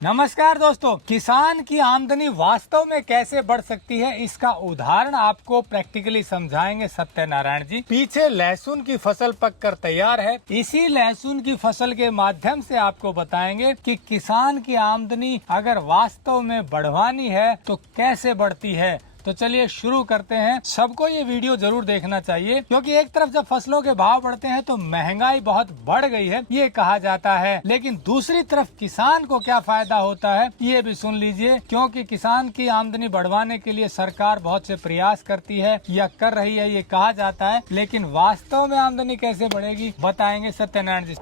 नमस्कार दोस्तों, किसान की आमदनी वास्तव में कैसे बढ़ सकती है, इसका उदाहरण आपको प्रैक्टिकली समझाएंगे सत्यनारायण जी। पीछे लहसुन की फसल पककर तैयार है। इसी लहसुन की फसल के माध्यम से आपको बताएंगे कि किसान की आमदनी अगर वास्तव में बढ़वानी है तो कैसे बढ़ती है। तो चलिए शुरू करते हैं। सबको ये वीडियो जरूर देखना चाहिए, क्योंकि एक तरफ जब फसलों के भाव बढ़ते हैं तो महंगाई बहुत बढ़ गई है ये कहा जाता है, लेकिन दूसरी तरफ किसान को क्या फायदा होता है ये भी सुन लीजिए। क्योंकि किसान की आमदनी बढ़वाने के लिए सरकार बहुत से प्रयास करती है या कर रही है ये कहा जाता है, लेकिन वास्तव में आमदनी कैसे बढ़ेगी बताएंगे सत्यनारायण जी।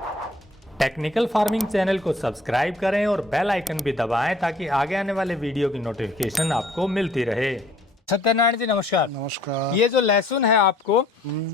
टेक्निकल फार्मिंग चैनल को सब्सक्राइब करें और बेल आइकन भी दबाएं ताकि आगे आने वाले वीडियो की नोटिफिकेशन आपको मिलती रहे। सत्यनारायण जी नमस्कार। नमस्कार। ये जो लहसुन है आपको,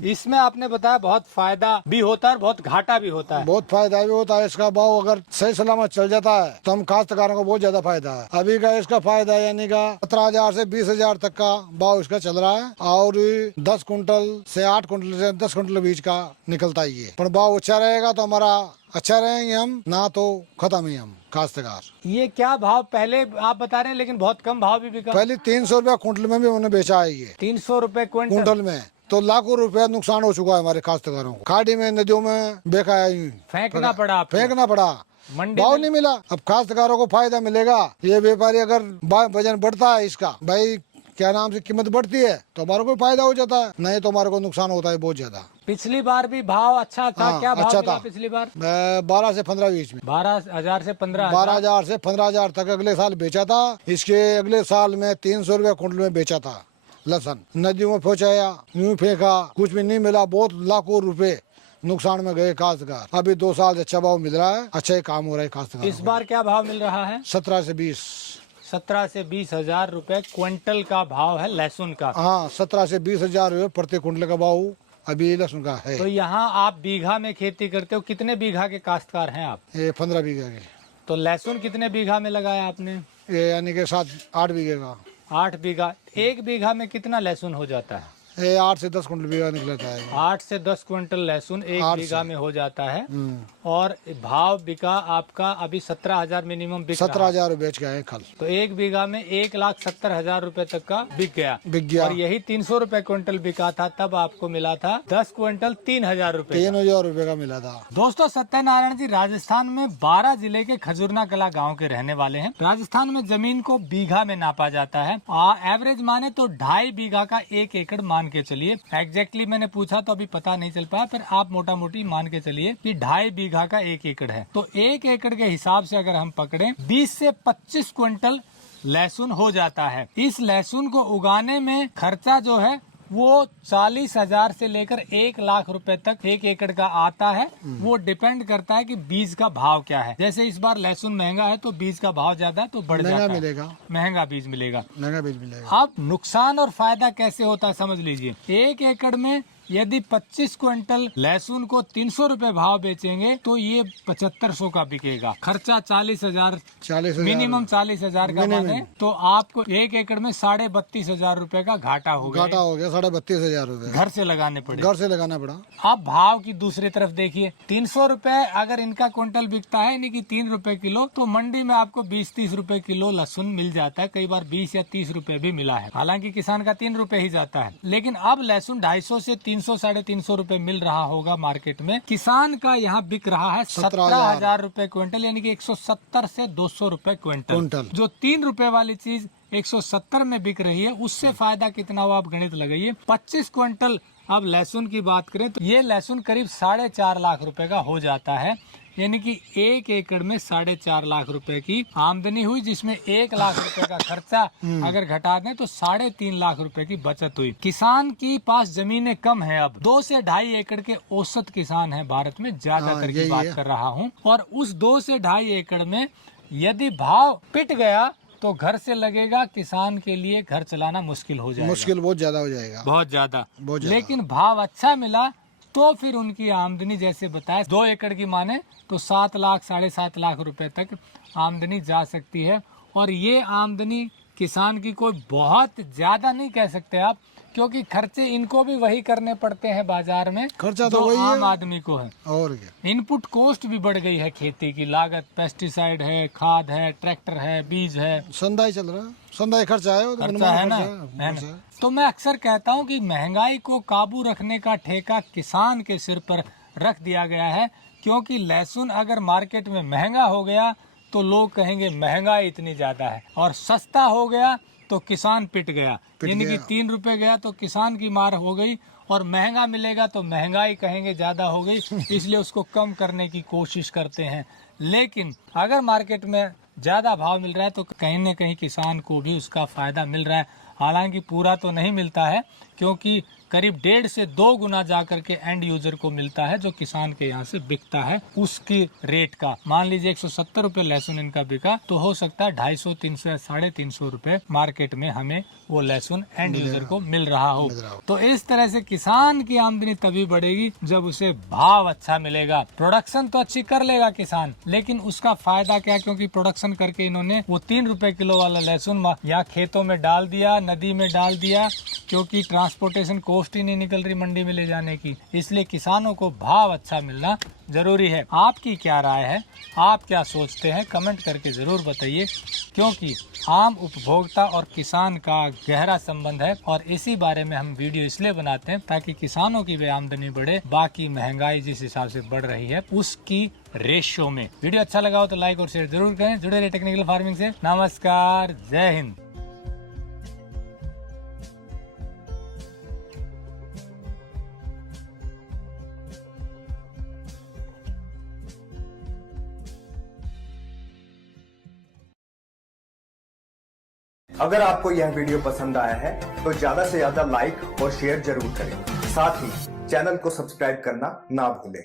इसमें आपने बताया बहुत फायदा भी होता है और बहुत घाटा भी होता है। बहुत फायदा भी होता है। इसका भाव अगर सही सलामत चल जाता है तो हम काश्तकारों को बहुत ज्यादा फायदा है। अभी का इसका फायदा यानी का 17,000 से 20,000 तक का भाव इसका चल रहा है और 10 कुंटल से 8 कुंटल से 10 कुंटल बीज का निकलता ही है। पर भाव अच्छा रहेगा तो हमारा अच्छा रहेंगे हम, ना तो खत्म ही हम काश्तकार। ये क्या भाव पहले आप बता रहे हैं, लेकिन बहुत कम भाव भी बिका। पहले 300 रुपया कुंटल में भी उन्होंने बेचा है ये 300 रुपए कुंटल में, तो लाखों रुपया नुकसान हो चुका है हमारे काश्तकारों को। खाड़ी में नदियों में बेचा है, फेंकना पड़ा आपको। फेंकना पड़ा, मंडी भाव में नहीं मिला। अब काश्तकारों को फायदा मिलेगा। ये व्यापारी अगर वजन बढ़ता है इसका, भाई क्या नाम से कीमत बढ़ती है तो हमारे को फायदा हो जाता है, नहीं तो हमारे को नुकसान होता है बहुत ज्यादा। पिछली बार भी भाव अच्छा था। हाँ, क्या भाव अच्छा मिला था पिछली बार? 12 से 15 बीच में 12,000 से 15,000। 12,000 से 15,000 तक अगले साल बेचा था। इसके अगले साल में 300 रुपया कुंटल में बेचा था लहसन। नदियों में पहुँचाया, यूँ फेंका, कुछ भी नहीं मिला। बहुत लाखों रुपए नुकसान में गए काश्तकार। अभी 2 साल से अच्छा भाव मिल रहा है, अच्छा ही काम हो रहा है काश्तकार। इस बार क्या भाव मिल रहा है? 17 से 20 17 से 20,000 रुपए क्विंटल का भाव है लहसुन का। हाँ, 17 से 20,000 रुपये प्रति कुंटल का भाव अभी लहसुन का है। तो यहाँ आप बीघा में खेती करते हो, कितने बीघा के काश्तकार हैं आप? ये 15 बीघा के। तो लहसुन कितने बीघा में लगाया आपने? ये यानी के 7-8 बीघे का। 8 बीघा। 1 बीघा में कितना लहसुन हो जाता है? ये 8 से 10 कुंटल बीघा निकलता है। 8 से 10 क्विंटल लहसुन 1 बीघा में हो जाता है। और भाव बिका आपका अभी 17,000 मिनिमम बिक रहा है। 17,000 बेच गए कल। तो 1 बीघा में 1,70,000 रुपए तक का बिक गया। बिक गया। और यही 300 रुपए क्विंटल बिका था, तब आपको मिला था 10 क्विंटल 3,000 रुपए। 3,000 रुपये का मिला था। दोस्तों, सत्यनारायण जी राजस्थान में 12 जिले के खजुरना कला गांव के रहने वाले हैं। राजस्थान में जमीन को बीघा में नापा जाता है। एवरेज माने तो 2.5 बीघा का 1 एकड़ मान के चलिए। एग्जैक्टली मैंने पूछा तो अभी पता नहीं चल पाया, पर आप मोटा मोटी मान के चलिए कि 2.5 बीघा का 1 एकड़ है। तो 1 एकड़ के हिसाब से अगर हम पकड़े 20 से 25 क्विंटल लहसुन हो जाता है। इस लहसुन को उगाने में खर्चा जो है वो 40,000 से लेकर 1 लाख रुपए तक 1 एकड़ का आता है। वो डिपेंड करता है कि बीज का भाव क्या है। जैसे इस बार लहसुन महंगा है तो बीज का भाव ज्यादा है तो बढ़ जाता है, मिलेगा, महंगा बीज मिलेगा। महंगा बीज मिलेगा। अब नुकसान और फायदा कैसे होता है समझ लीजिए। 1 एकड़ में यदि 25 क्विंटल लहसुन को 300 रुपए भाव बेचेंगे तो ये 7,500 का बिकेगा। खर्चा 40,000 मिनिमम 40,000 का माने तो आपको 1 एकड़ में 32,500 रुपए का घाटा हो गया। 32,500 रुपए घर से लगाने पड़े। घर से लगाना पड़ा। अब भाव की दूसरी तरफ देखिए, 300 रुपए अगर इनका क्विंटल बिकता है यानी कि 3 रुपए किलो, तो मंडी में आपको 20-30 रुपए किलो लहसुन मिल जाता है। कई बार 20 या 30 रुपए भी मिला है। हालांकि किसान का 3 रुपए ही जाता है, लेकिन अब लहसुन 250 से 300-350 रुपए मिल रहा होगा मार्केट में। किसान का यहाँ बिक रहा है 17,000 रुपए क्विंटल, यानी कि 170 से 200 रुपए क्विंटल। जो 3 रुपए वाली चीज 170 में बिक रही है, उससे फायदा कितना हुआ आप गणित लगाइए। 25 क्विंटल अब लहसुन की बात करें तो ये लहसुन करीब 4.5 लाख रुपए का हो जाता है, यानी कि 1 एकड़ में 4.5 लाख रुपए की आमदनी हुई, जिसमें 1 लाख रुपए का खर्चा अगर घटा दें तो 3.5 लाख रुपए की बचत हुई। किसान की पास जमीनें कम है। अब 2 से 2.5 एकड़ के औसत किसान है भारत में, ज्यादातर की बात कर रहा हूँ। और उस 2 से 2.5 एकड़ में यदि भाव पिट गया तो घर से लगेगा किसान के लिए घर चलाना मुश्किल हो जाएगा। मुश्किल बहुत ज्यादा हो जाएगा, बहुत ज्यादा। बहुत ज्यादा। लेकिन भाव अच्छा मिला तो फिर उनकी आमदनी जैसे बताया 2 एकड़ की माने तो 7 लाख 7.5 लाख रुपए तक आमदनी जा सकती है। और ये आमदनी किसान की कोई बहुत ज्यादा नहीं कह सकते आप, क्योंकि खर्चे इनको भी वही करने पड़ते हैं बाजार में, खर्चा तो जो वही आम है आदमी को है। और क्या। इनपुट कॉस्ट भी बढ़ गई है, खेती की लागत, पेस्टिसाइड है, खाद है, ट्रैक्टर है, बीज है, संदाई चल रहा है, संदाई खर्चा है, वो तो खर्चा मनमाना है ना, खर्चा है खर्चा ना। है। तो मैं अक्सर कहता हूँ कि महंगाई को काबू रखने का ठेका किसान के सिर पर रख दिया गया है, क्योंकि लहसुन अगर मार्केट में महंगा हो गया तो लोग कहेंगे महंगाई इतनी ज्यादा है, और सस्ता हो गया तो किसान पिट गया, यानी कि 3 रुपए गया तो किसान की मार हो गई, और महंगा मिलेगा तो महंगाई कहेंगे ज्यादा हो गई, इसलिए उसको कम करने की कोशिश करते हैं। लेकिन अगर मार्केट में ज्यादा भाव मिल रहा है तो कहीं न कहीं किसान को भी उसका फायदा मिल रहा है। हालांकि पूरा तो नहीं मिलता है, क्योंकि करीब 1.5 से 2 गुना जाकर के एंड यूजर को मिलता है, जो किसान के यहाँ से बिकता है उसकी रेट का। मान लीजिए 170 रुपए लहसुन इनका बिका, तो हो सकता है 250, 300 या 350 रुपए मार्केट में हमें वो लहसुन एंड यूजर को मिल रहा हो। तो इस तरह से किसान की आमदनी तभी बढ़ेगी जब उसे भाव अच्छा मिलेगा। प्रोडक्शन तो अच्छी कर लेगा किसान, लेकिन उसका फायदा क्या, क्योंकि प्रोडक्शन करके इन्होंने वो 3 रुपए किलो वाला लहसुन या खेतों में डाल दिया, नदी में डाल दिया, क्योंकि ट्रांसपोर्टेशन कॉस्ट ही नहीं निकल रही मंडी में ले जाने की। इसलिए किसानों को भाव अच्छा मिलना जरूरी है। आपकी क्या राय है, आप क्या सोचते हैं, कमेंट करके जरूर बताइए, क्योंकि आम उपभोक्ता और किसान का गहरा संबंध है, और इसी बारे में हम वीडियो इसलिए बनाते हैं ताकि किसानों की भी आमदनी बढ़े, बाकी महंगाई जिस हिसाब से बढ़ रही है उसकी रेशियो में। वीडियो अच्छा लगा हो तो लाइक और शेयर जरूर करें। जुड़े रहिए टेक्निकल फार्मिंग से। नमस्कार, जय हिंद। अगर आपको यह वीडियो पसंद आया है तो ज्यादा से ज्यादा लाइक और शेयर जरूर करें। साथ ही चैनल को सब्सक्राइब करना ना भूलें।